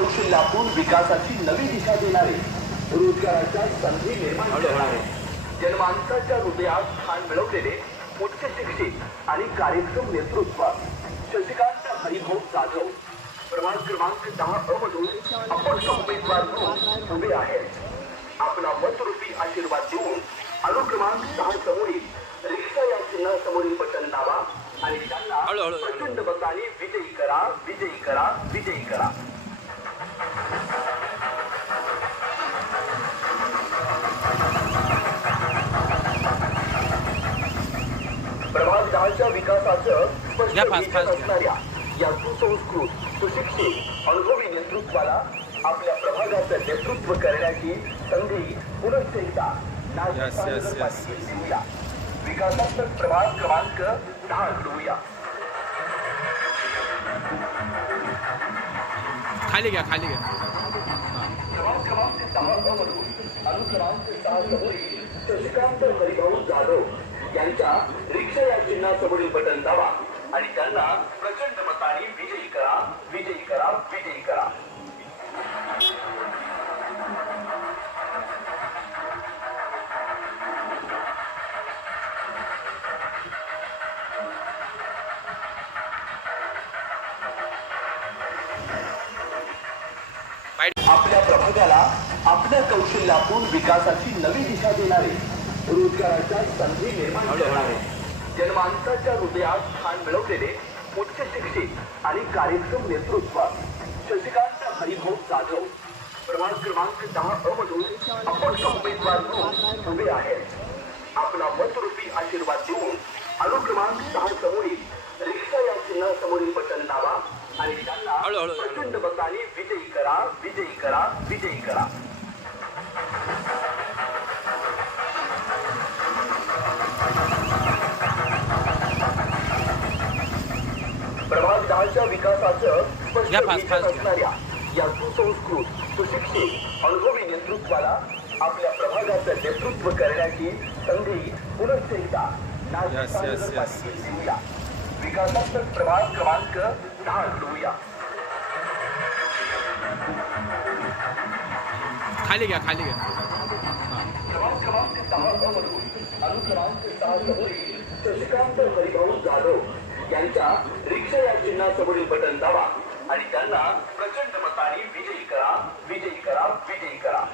कौशल्यातून विकासाची नवी दिशा देणारे रोजगाराच्या संधी निर्माण करणारे. जनमानसाच्या हृदयात स्थान मिळवलेले उच्च शिक्षित आणि कार्यक्षम नेतृत्व. शशिकांत हरिभाऊ जाधव. प्रभाग क्रमांक दहा अ मधून अपक्ष उमेदवार म्हणून उभे आहेत. आपला मतरूपी आशीर्वाद देऊन अनुक्रमांक सहा समोरील रिक्षा या चिन्हासमोरील बटन दाबा आणि त्यांना. प्रचंड मताने विजयी करा विजयी करा विजयी करा. प्रभाग दहाच्या विकासाचं स्पष्ट. असणाऱ्या या सुसंस्कृत सुशिक्षित अनुभवी नेतृत्वाला आपल्या प्रभागाचं नेतृत्व करण्याची संधी पुनश्च एकदा नाशिक विकासात्मक प्रभाग क्रमांक दहा घडवूया खाली घ्या खाली घ्या. क्रमांक क्रमांक दहा अ मधून अनुक्रमांक सहा समोरील शशिकांत हरिभाऊ जाधव यांच्या रिक्षा या चिन्हासमोरील बटन दाबा आणि त्यांना प्रचंड मताने विजयी करा विजयी करा विजयी करा आपल्या प्रभागाला आपल्या कौशल्यातून विकासाची नवी दिशा देणारे रोजगाराच्या संधी निर्माण करणारे. जनमानसाच्या हृदयात स्थान मिळवलेले उच्च शिक्षित आणि कार्यक्षम नेतृत्व. शशिकांत हरिभाऊ जाधव प्रभाग क्रमांक दहा अमधून अपक्ष उमेदवार म्हणून उभे आहेत. आपला मतरूपी आशीर्वाद देऊन अनुक्रमांक सहा समोरील रिक्षा या चिन्हासमोरील बटन दाबा आणि त्यांना हळू, हळू, हळू. प्रचंड मताने विजयी करा विजयी करा विजयी करा प्रभाग दहाच्या विकासाचं स्पष्ट. असणाऱ्या या सुसंस्कृत सुशिक्षित अनुभवी नेतृत्वाला आपल्या प्रभागाचं नेतृत्व करण्याची संधी पुनश्च एकदा नाशिक विकासात्मक प्रभाग क्रमांक दहा घडवूया खाली घ्या खाली घ्या. शशिकांत हरिभाऊ जाधव यांच्या रिक्षा या चिन्हासमोरील बटन दाबा आणि त्यांना प्रचंड मताने विजयी करा विजयी करा विजयी करा